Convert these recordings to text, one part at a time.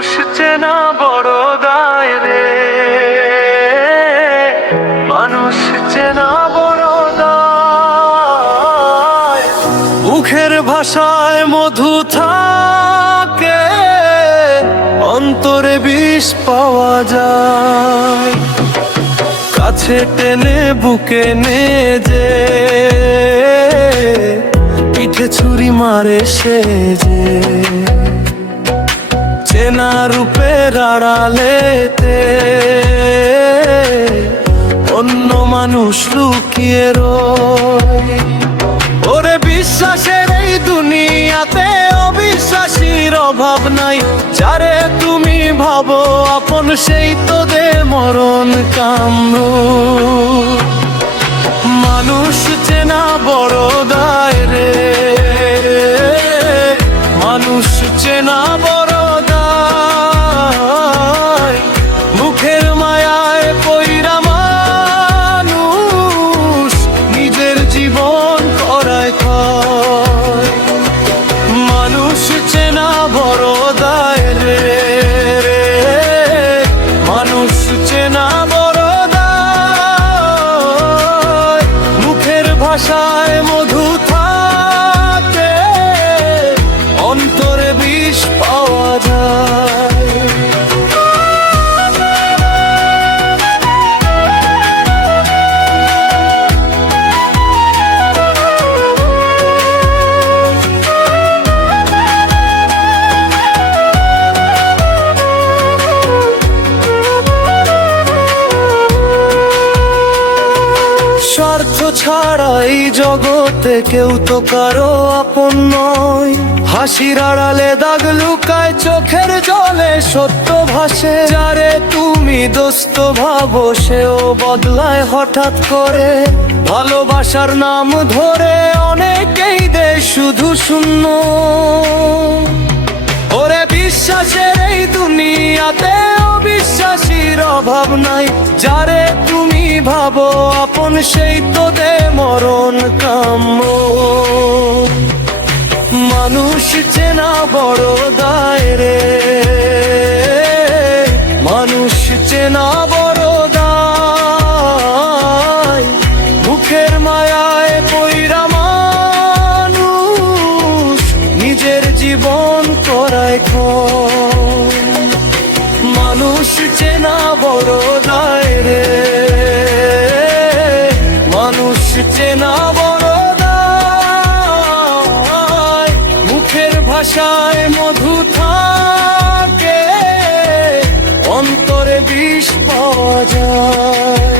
মানুষ চেনা বড় দায় রে, মানুষ চেনা বড় দায়। মুখের ভাষায় মধু থাকে, অন্তরে বিষ পাওয়া যায়। কাছে টেনে বুকে নে যে, পিঠে ছুরি মারে সে যে। চেনা রূপের আড়ালেতে অন্য মানুষ লুকিয়ে রয়। ওরে বিশ্বাসের এই দুনিয়াতে অবিশ্বাসীর অভাব নাই। যারে তুমি ভাবো আপন সেই তো দে মরণ কাম্য। মানুষ চেনা বড় দায় রে, মানুষ চেনা বড় দায়। মুখের মায়ায় পইরা মানুষ নিজের জীবন করায় ক্ষয়। মানুষ চেনা বড় দায় রে, মানুষ চেনা বড় দায়। মুখের ভাষায় মধু থাকে, অন্তরে বিষ পাওয়া যায়। স্বার্থ ছাড়া এই জগতে কেউ তো কারো আপন নয়। হাসির আড়ালে দাগ লুকায়, চোখের জলে সত্য ভাসে। যারে তুমি দোস্ত ভাবো সেও বদলায় হঠাৎ করে। ভালোবাসার নাম ধরে অনেকেই দেয় শুধু শূন্য। ওরে বিশ্বাসের এই দুনিয়াতে অবিশ্বাসীর অভাব নাই। যারে তুমি ভাবো আপন সেই তো দে মরণ কাম্য। মানুষ চেনা বড় দায় রে, মানুষ চেনা বড় দায়। মুখের মায়ায় পইরা মানুষ নিজের জীবন করায় ক্ষয়। মানুষ চেনা বড় দায় রে, মানুষ চেনা বড় দায়। মুখের ভাষায় মধু থাকে, অন্তরে বিষ পাওয়া যায়।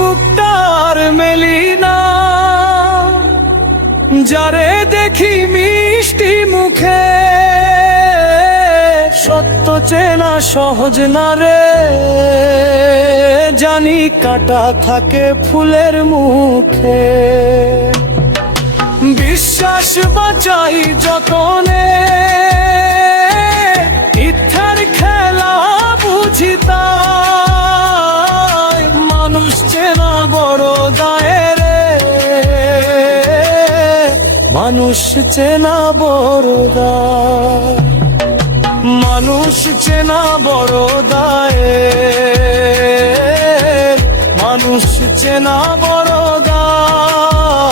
বুকটার মেলি না, যারে দেখি মিষ্টি মুখে। সত্য চেনা সহজ না রে, জানি কাঁটা থাকে ফুলের মুখে। বিশ্বাস বাঁচাই যতনে, মিথ্যার খেলা বুঝি তাই। মানুষ চেনা বড় দায় রে, মানুষ চেনা বড় দায়। মানুষ চেনা বড় দায়, মানুষ চেনা বড় দায়।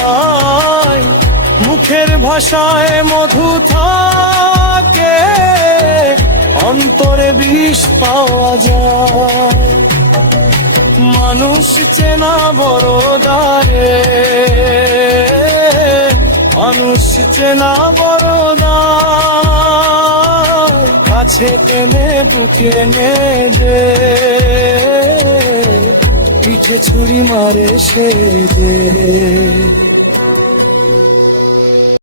মুখের ভাষায় মধু থাকে, অন্তরে বিষ পাওয়া যায়। মানুষ চেনা বড় দায়, মানুষ চেনা বড় দায়। কাছে টেনে বুকে নে যে, পিঠে ছুরি মারে সে যে।